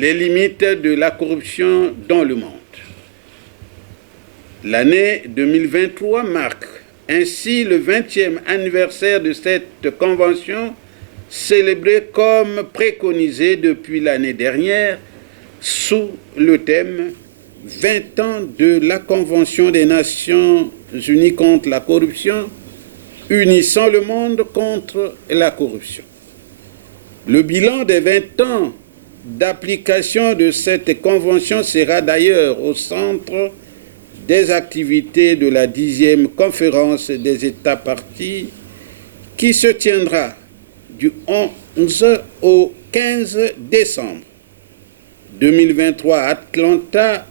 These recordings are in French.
les limites de la corruption dans le monde. L'année 2023 marque ainsi le 20e anniversaire de cette convention célébrée comme préconisée depuis l'année dernière sous le thème 20 ans de la Convention des Nations Unies contre la corruption, unissant le monde contre la corruption. Le bilan des 20 ans d'application de cette convention sera d'ailleurs au centre des activités de la 10e conférence des États partis qui se tiendra du 11 au 15 décembre 2023 à Atlanta,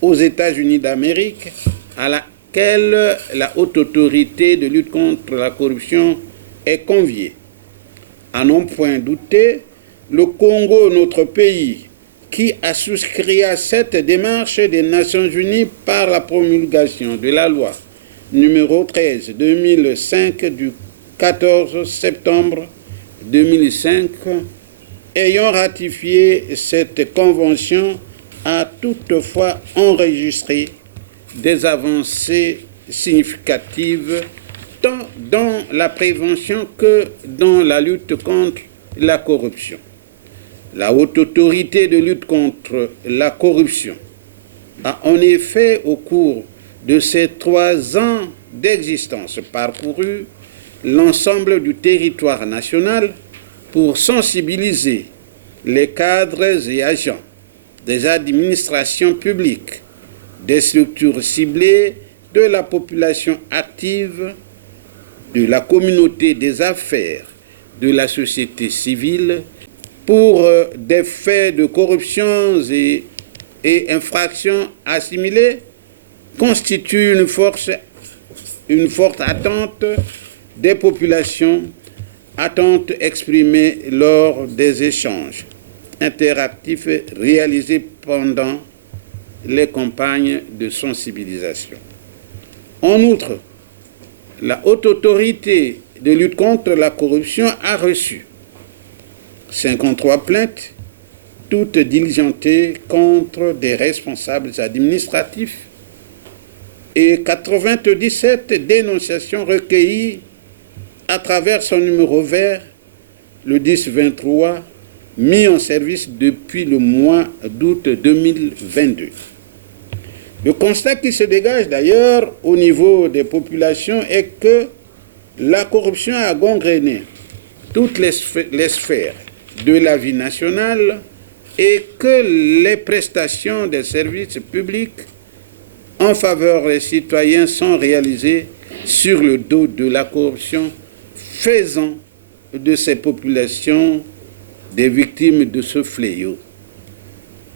aux États-Unis d'Amérique, à laquelle la Haute Autorité de lutte contre la corruption est conviée. À n'en point douter, le Congo, notre pays, qui a souscrit à cette démarche des Nations Unies par la promulgation de la loi numéro 13/2005 du 14 septembre 2005, ayant ratifié cette convention, a toutefois enregistré des avancées significatives tant dans la prévention que dans la lutte contre la corruption. La Haute Autorité de lutte contre la corruption a en effet, au cours de ces 3 ans d'existence, parcouru l'ensemble du territoire national pour sensibiliser les cadres et agents des administrations publiques, des structures ciblées, de la population active, de la communauté des affaires, de la société civile, pour des faits de corruption et infractions assimilées, constitue une forte attente des populations, attente exprimée lors des échanges interactifs réalisés pendant les campagnes de sensibilisation. En outre, la Haute Autorité de lutte contre la corruption a reçu 53 plaintes, toutes diligentées contre des responsables administratifs, et 97 dénonciations recueillies à travers son numéro vert, le 1023, mis en service depuis le mois d'août 2022. Le constat qui se dégage d'ailleurs au niveau des populations est que la corruption a gangréné toutes les sphères de la vie nationale et que les prestations des services publics en faveur des citoyens sont réalisées sur le dos de la corruption, faisant de ces populations des victimes de ce fléau.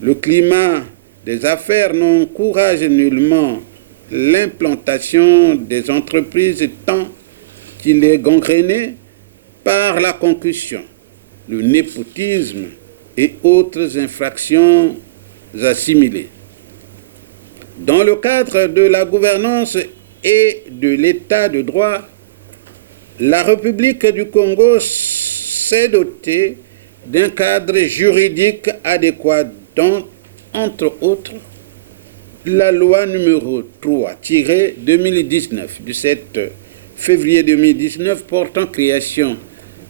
Le climat des affaires n'encourage nullement l'implantation des entreprises tant qu'il est gangréné par la concussion, le népotisme et autres infractions assimilées. Dans le cadre de la gouvernance et de l'état de droit, la République du Congo s'est dotée d'un cadre juridique adéquat dont, entre autres, la loi numéro 3-2019 du 7 février 2019 portant création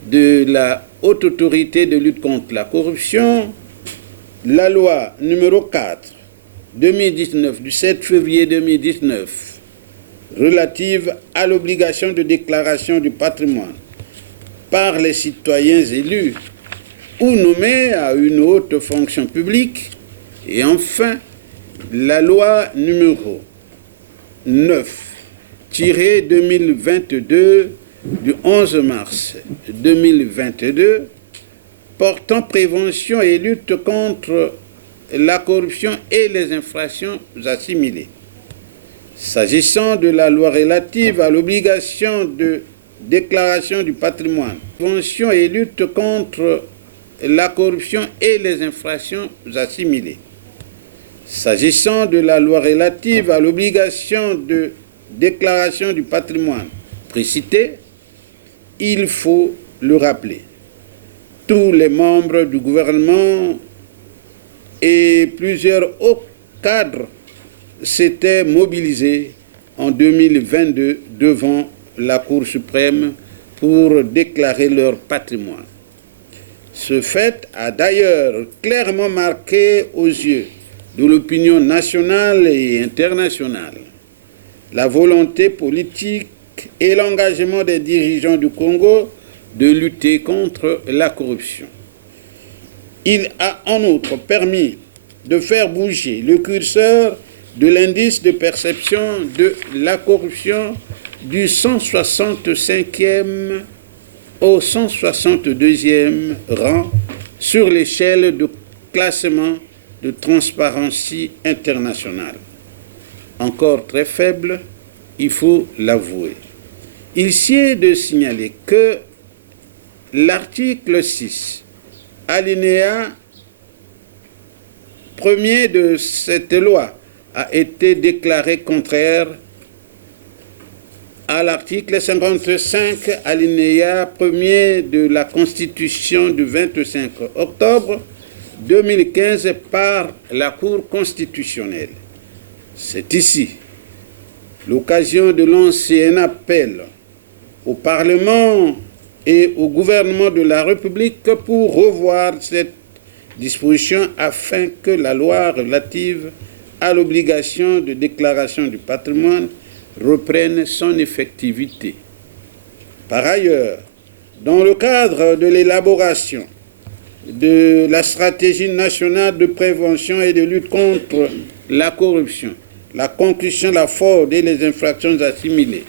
de la Haute Autorité de lutte contre la corruption, la loi numéro 4-2019 du 7 février 2019 relative à l'obligation de déclaration du patrimoine par les citoyens élus ou nommés à une haute fonction publique, et enfin la loi numéro 9-2022 du 11 mars 2022 portant prévention et lutte contre la corruption et les infractions assimilées. S'agissant de la loi relative à l'obligation de déclaration du patrimoine, prévention et lutte contre la corruption et les infractions assimilées. S'agissant de la loi relative à l'obligation de déclaration du patrimoine précité, il faut le rappeler. Tous les membres du gouvernement et plusieurs hauts cadres s'étaient mobilisés en 2022 devant la Cour suprême pour déclarer leur patrimoine. Ce fait a d'ailleurs clairement marqué aux yeux de l'opinion nationale et internationale la volonté politique et l'engagement des dirigeants du Congo de lutter contre la corruption. Il a en outre permis de faire bouger le curseur de l'indice de perception de la corruption du 165e au 162e rang sur l'échelle de classement de Transparency International. Encore très faible, il faut l'avouer. Il sied de signaler que l'article 6, alinéa 1er de cette loi, a été déclaré contraire à l'article 55, alinéa 1er de la Constitution du 25 octobre 2015 par la Cour constitutionnelle. C'est ici l'occasion de lancer un appel au Parlement et au gouvernement de la République pour revoir cette disposition afin que la loi relative à l'obligation de déclaration du patrimoine reprenne son effectivité. Par ailleurs, dans le cadre de l'élaboration de la stratégie nationale de prévention et de lutte contre la corruption, la concussion, la fraude et les infractions assimilées,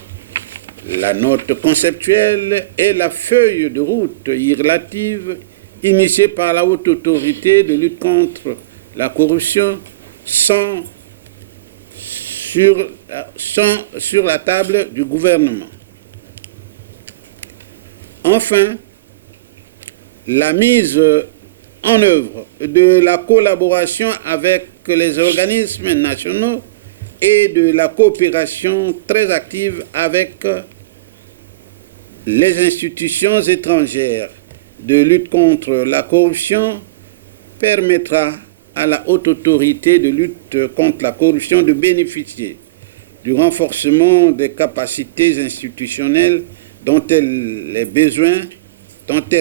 la note conceptuelle et la feuille de route relative initiée par la Haute Autorité de lutte contre la corruption sont sur la table du gouvernement. Enfin, la mise en œuvre de la collaboration avec les organismes nationaux et de la coopération très active avec les institutions étrangères de lutte contre la corruption permettra à la Haute Autorité de lutte contre la corruption de bénéficier du renforcement des capacités institutionnelles dont elle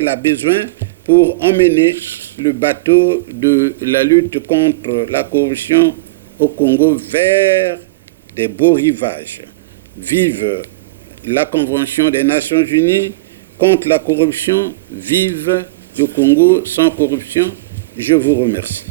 a besoin pour emmener le bateau de la lutte contre la corruption au Congo vers des beaux rivages. Vive la Convention des Nations Unies contre la corruption, vive le Congo sans corruption. Je vous remercie.